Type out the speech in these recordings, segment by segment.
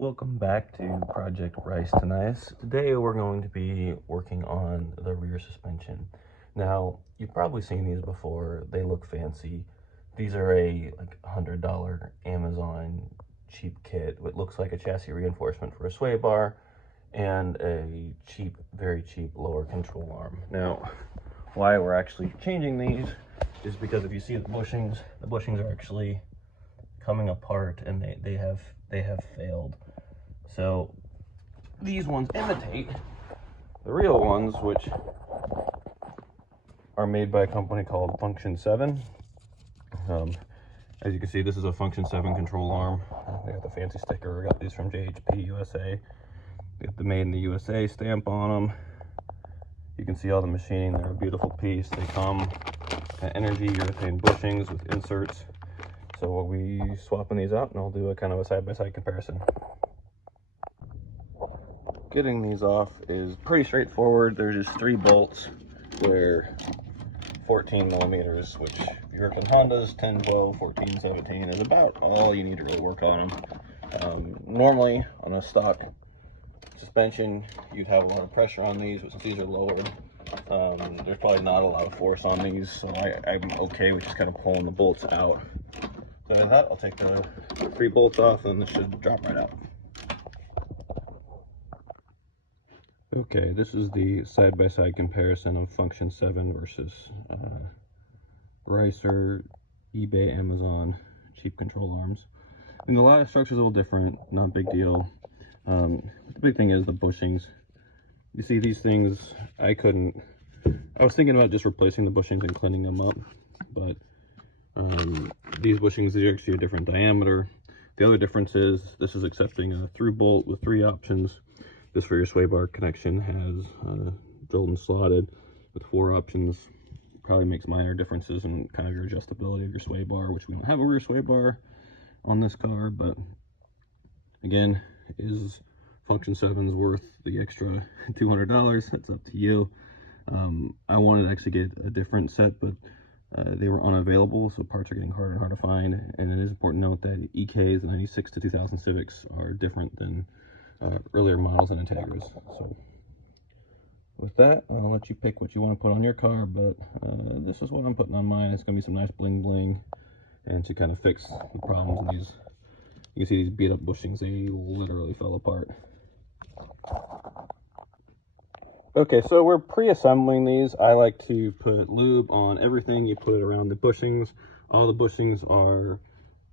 Welcome back to Project Rice2nice. Today we're going to be working on the rear suspension. Now, you've probably seen these before. They look fancy. These are a $100 Amazon cheap kit. It looks like a chassis reinforcement for a sway bar and a cheap, very cheap lower control arm. Now, why we're actually changing these is because if you see the bushings are actually coming apart and they have failed. So these ones imitate the real ones, which are made by a company called Function 7. As you can see, this is a Function 7 control arm. They got the fancy sticker. We got these from JHP USA. They got the Made in the USA stamp on them. You can see all the machining. They're a beautiful piece. They come energy urethane bushings with inserts. So we'll be swapping these out, and I'll do a kind of a side-by-side comparison. Getting these off is pretty straightforward. There's just 3 bolts. They're 14 millimeters, which if you work on Hondas, 10, 12, 14, 17 is about all you need to really work on them. Normally, on a stock suspension, you'd have a lot of pressure on these, but since these are lowered, there's probably not a lot of force on these, so I'm okay with just kind of pulling the bolts out. So with that, I'll take the 3 bolts off, and this should drop right out. Okay, this is the side-by-side comparison of Function 7 versus Ricer, eBay, Amazon cheap control arms. And the lattice structure is a little different, not a big deal. The big thing is the bushings. You see these things, I was thinking about just replacing the bushings and cleaning them up, but these bushings, these are actually a different diameter. The other difference is this is accepting a through bolt with 3 options. This for your sway bar connection has drilled and slotted with 4 options. Probably makes minor differences in kind of your adjustability of your sway bar, which we don't have a rear sway bar on this car, but again, is Function 7's worth the extra $200? That's up to you. I wanted to actually get a different set, but they were unavailable, so parts are getting harder and harder to find. And it is important to note that EKs, the 96 to 2000 Civics, are different than earlier models and Integras. So with that, I'll let you pick what you want to put on your car, but this is what I'm putting on mine. It's going to be some nice bling bling, and to kind of fix the problems in these. You can see these beat up bushings, they literally fell apart. Okay, so we're pre-assembling these. I like to put lube on everything you put around the bushings. All the bushings are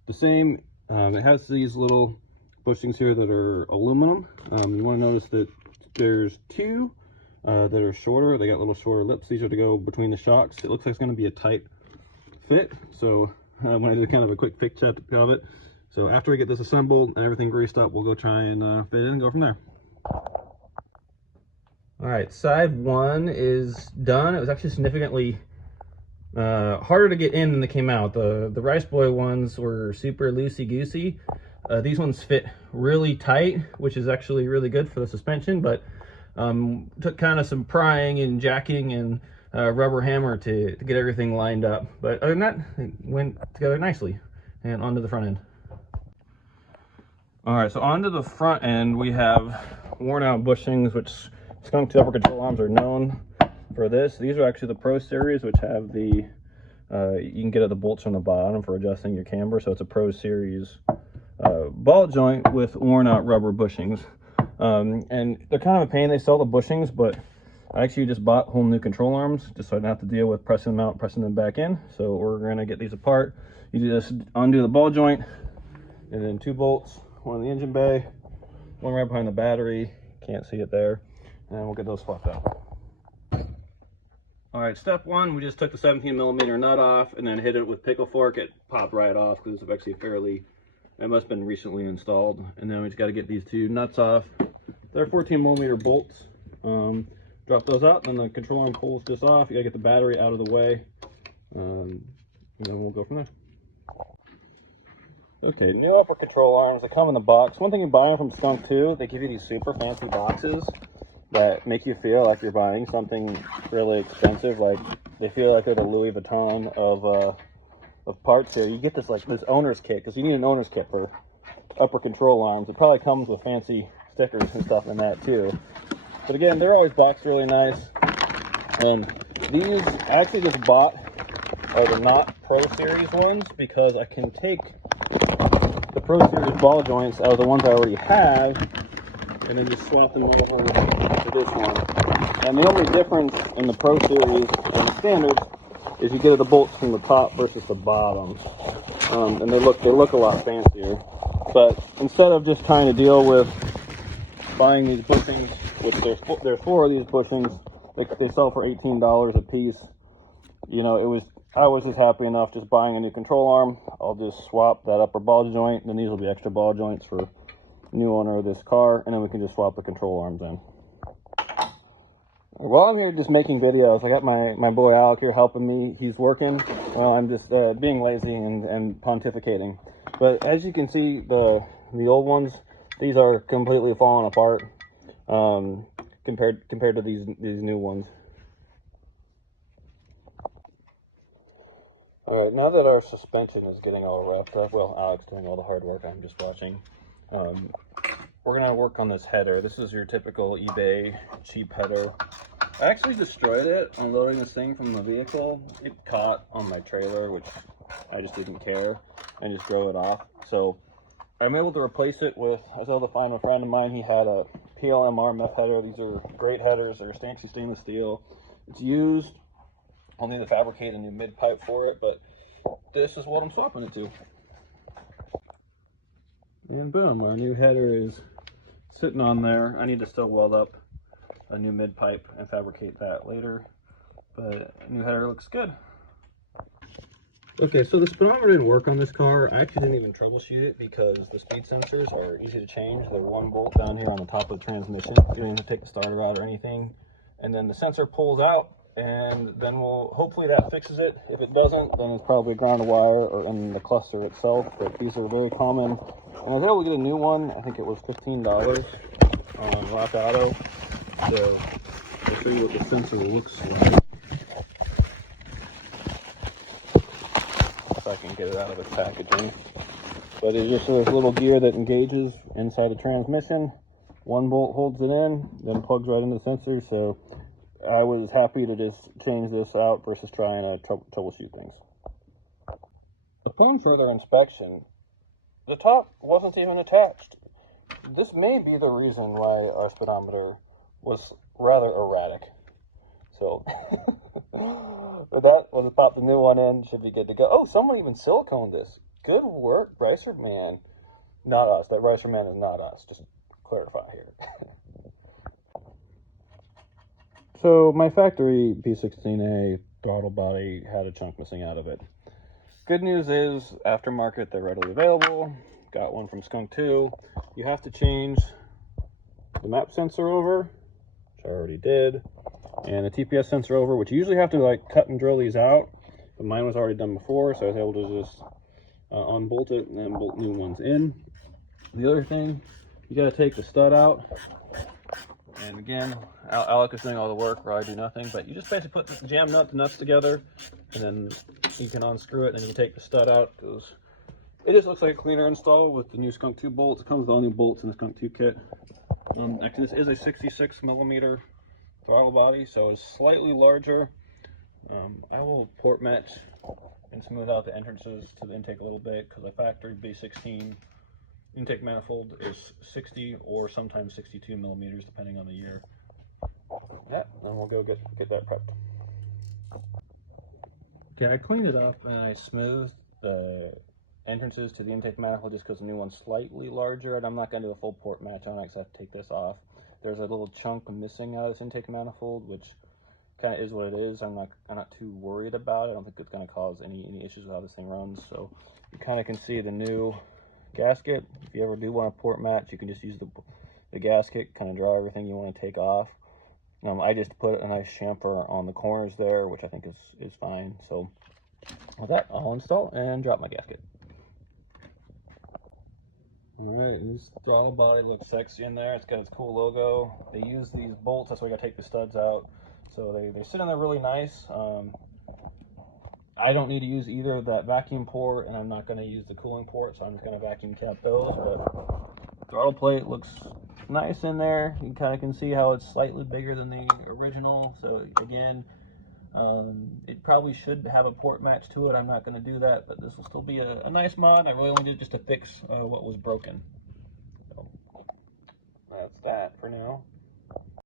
the same. It has these little bushings here that are aluminum. You want to notice that there's 2 that are shorter. They got little shorter lips. These are to go between the shocks. It looks like it's going to be a tight fit, so I'm going to do kind of a quick fit check of it. So after we get this assembled and everything greased up, we'll go try and fit it in and go from there. All right, side 1 is done. It was actually significantly harder to get in than they came out. The Rice Boy ones were super loosey-goosey. These ones fit really tight, which is actually really good for the suspension, but took kind of some prying and jacking and rubber hammer to get everything lined up. But other than that, it went together nicely and onto the front end. All right, so onto the front end, we have worn out bushings, which skunk upper control arms are known for this. These are actually the Pro Series, which have the, you can get at the bolts from the bottom for adjusting your camber. So it's a Pro Series ball joint with worn out rubber bushings. And they're kind of a pain. They sell the bushings, but I actually just bought whole new control arms just so I didn't have to deal with pressing them out, pressing them back in. So we're gonna get these apart. You just undo the ball joint and then 2 bolts. One in the engine bay, one right behind the battery, can't see it there, and we'll get those swapped out. All right, step 1, we just took the 17 millimeter nut off and then hit it with pickle fork. It popped right off because it's actually it must have been recently installed. And then we just got to get these 2 nuts off. They're 14 millimeter bolts. Drop those out, and then the control arm pulls this off. You gotta get the battery out of the way, and then we'll go from there. Okay, new upper control arms. They come in the box. One thing you buy them from Skunk too, they give you these super fancy boxes that make you feel like you're buying something really expensive. Like they feel like they're the Louis Vuitton of parts here. You get this this owner's kit, because you need an owner's kit for upper control arms. It probably comes with fancy stickers and stuff in that too. But again, they're always boxed really nice. These I actually just bought are the not Pro Series ones because I can take the Pro Series ball joints out of the ones I already have and then just swap them over to this one. And the only difference in the Pro Series and the standards is you get the bolts from the top versus the bottom, and they look a lot fancier. But instead of just trying to deal with buying these bushings, which there's 4 of these bushings, they sell for $18 a piece. You know, I was just happy enough just buying a new control arm. I'll just swap that upper ball joint, and then these will be extra ball joints for the new owner of this car, and then we can just swap the control arms in. While I'm here just making videos, I got my boy Alec here helping me. He's working while I'm just being lazy and pontificating. But as you can see, the old ones, these are completely falling apart compared to these new ones. All right, now that our suspension is getting all wrapped up, well, Alec's doing all the hard work, I'm just watching. We're gonna work on this header. This is your typical eBay cheap header. I actually destroyed it unloading this thing from the vehicle. It caught on my trailer, which I just didn't care, and just drove it off. So I'm able to replace it with, I was able to find a friend of mine, he had a PLMR meth header. These are great headers, they're actually stainless steel. It's used, I'll need to fabricate a new mid pipe for it, but this is what I'm swapping it to. And boom, our new header is sitting on there. I need to still weld up a new mid pipe and fabricate that later, but new header looks good. Okay, so the speedometer didn't work on this car. I actually didn't even troubleshoot it because the speed sensors are easy to change. They're 1 bolt down here on the top of the transmission. You don't have to take the starter out or anything. And then the sensor pulls out, and then hopefully that fixes it. If it doesn't, then it's probably ground wire or in the cluster itself. But these are very common. And I was able to get a new one. I think it was $15 on Rock Auto. So I'll show you what the sensor looks like. If I can get it out of its packaging. But it's just a little gear that engages inside the transmission. 1 bolt holds it in, then plugs right into the sensor. So I was happy to just change this out versus trying to troubleshoot things. Upon further inspection, the top wasn't even attached. This may be the reason why our speedometer was rather erratic. So that was pop the new one in, should be good to go. Oh, someone even siliconed this. Good work, rice2nice. Not us. That rice2nice is not us. Just clarify here. So my factory P16A throttle body had a chunk missing out of it. Good news is, aftermarket, they're readily available. Got one from Skunk too. You have to change the map sensor over, which I already did, and the TPS sensor over, which you usually have to like cut and drill these out, but mine was already done before, so I was able to just unbolt it and then bolt new ones in. The other thing, you got to take the stud out. And again, Alec is doing all the work where I do nothing, but you just basically put the jam the nuts together, and then you can unscrew it, and you can take the stud out. It just looks like a cleaner install with the new Skunk 2 bolts. It comes with all new bolts in the Skunk 2 kit. Actually, this is a 66mm throttle body, so it's slightly larger. I will port match and smooth out the entrances to the intake a little bit, because the factory B16 intake manifold is 60 or sometimes 62mm depending on the year. Yeah, and we'll go get that prepped. Okay, I cleaned it up and I smoothed the entrances to the intake manifold just because the new one's slightly larger, and I'm not going to do a full port match on it because I have to take this off. There's a little chunk missing out of this intake manifold, which kind of is what it is. I'm not too worried about it. I don't think it's going to cause any issues with how this thing runs. So you kind of can see the new gasket. If you ever do want a port match, you can just use the gasket, kind of draw everything you want to take off. I just put a nice chamfer on the corners there, which I think is fine. So with that, I'll install and drop my gasket. Alright, this throttle body looks sexy in there. It's got its cool logo. They use these bolts, that's why I gotta take the studs out. So they sit in there really nice. I don't need to use either that vacuum port, and I'm not going to use the cooling port, so I'm just going to vacuum cap those. But throttle plate looks nice in there. You kind of can see how it's slightly bigger than the original. So again, it probably should have a port match to it. I'm not going to do that, but this will still be a nice mod. I really only did it just to fix what was broken. So that's that for now.